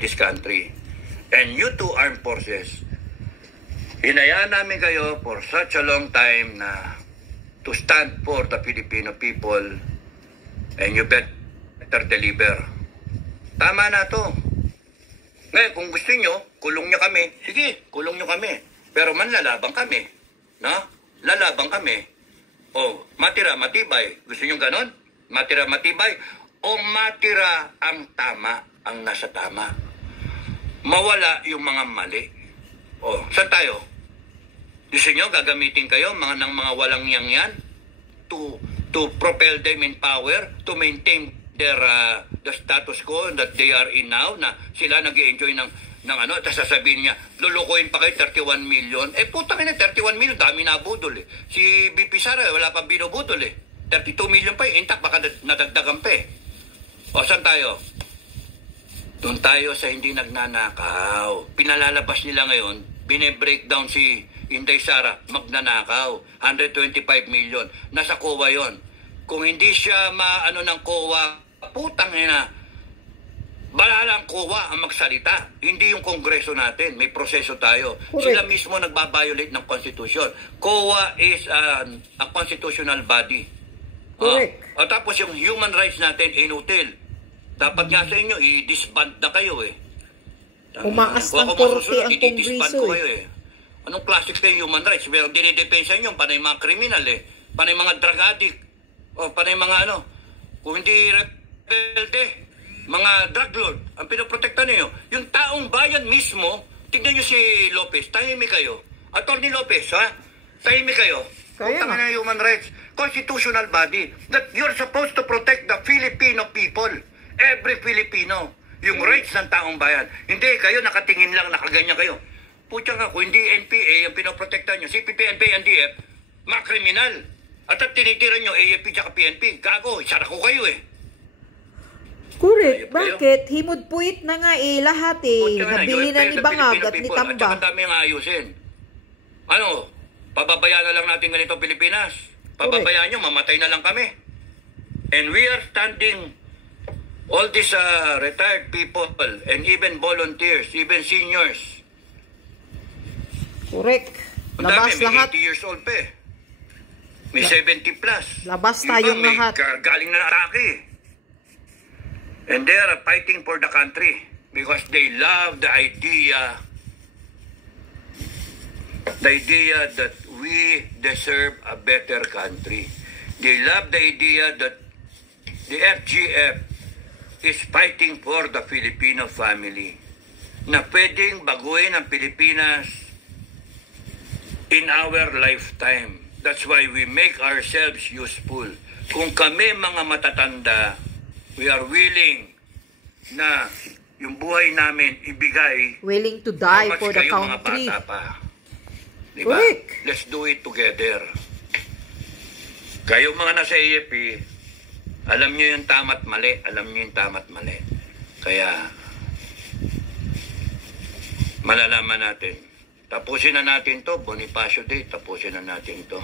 this country. And you two armed forces, hinayaan namin kayo for such a long time na to stand for the Filipino people, and you better deliver. Tama na to. Ngayon, kung gusto nyo, kulong nyo kami. Sige, kulong nyo kami. Pero manlalabang kami. No? Lalabang kami. O, matira, matibay. Gusto nyo ganon? Matira, matibay. O matira ang tama, ang nasa tama. Mawala yung mga mali. O, saan tayo? Gusto nyo, gagamitin kayo ng mga walang yan to propel them in power, to maintain their the status quo that they are in now, na sila nag-i-enjoy ng ano, tapos sasabihin niya, lulukuhin pa kayo 31 million. Eh, putang ina, 31 million, dami na budol eh. Si BP Sara, wala pa binubudol eh. 32 million pa eh, intact, baka nadagdagan pa eh. O, saan tayo? Doon tayo sa hindi nagnanakaw. Pinalalabas nila ngayon, bine-breakdown si Inday Sara, magnanakaw. 125 million. Nasa COA yon. Kung hindi siya maano ng COA, putang ina, balalang COA ang magsalita. Hindi yung kongreso natin. May proseso tayo. Correct. Sila mismo nagbabiolate ng Constitution. COA is a constitutional body. Correct. Tapos yung human rights natin, inutil. Dapat nga sa inyo, i-disband na kayo eh. Umaas ng korte ang kongreso eh. Anong classic kayo human rights? Pero dinidepensa nyo, panay mga kriminal eh. Panay mga drug addict. O panay mga ano. Kung hindi rebelde, mga drug lord, ang pinoprotekta niyo. Yung taong bayan mismo, tignan nyo si Lopez, tahimik kayo. Attorney Lopez, ha? Tahimik kayo. Kaya na human rights. Constitutional body. That you're supposed to protect the Filipino people. Every Filipino. Yung rights ng taong bayan. Hindi, kayo nakatingin lang, nakaganyan kayo. Putya nga, kung hindi NPA ang pinoprotekta nyo, CPP, NPA, NDF, mga kriminal. At tinitira nyo, AFP tsaka PNP. Gago, isara ko kayo eh. Correct. Bakit? Himod-puit na nga eh, lahat eh. Nabili na ni Bangag at ni Tamba. At saka dami nga ayusin. Ano, pababayaan na lang natin ganito Pilipinas. Pababayaan nyo, mamatay na lang kami. And we are standing, all these retired people, and even volunteers, even seniors. Correct. Labas lahat. May 80 years old pa eh. May 70 plus. Labas tayong lahat. Galing na atake. And they are fighting for the country because they love the idea that we deserve a better country. They love the idea that the FGF is fighting for the Filipino family, na pwedeng baguhin ang Pilipinas in our lifetime. That's why we make ourselves useful. Kung kami mga matatanda, we are willing na yung buhay namin ibigay. Willing to die for the country. Mga bata pa. Diba? Correct. Let's do it together. Kayo mga nasa AFP, alam nyo yung tama't mali. Alam nyo yung tama't mali. Kaya, malalaman natin. Tapusin na natin to. Bonifacio Day, tapusin na natin to.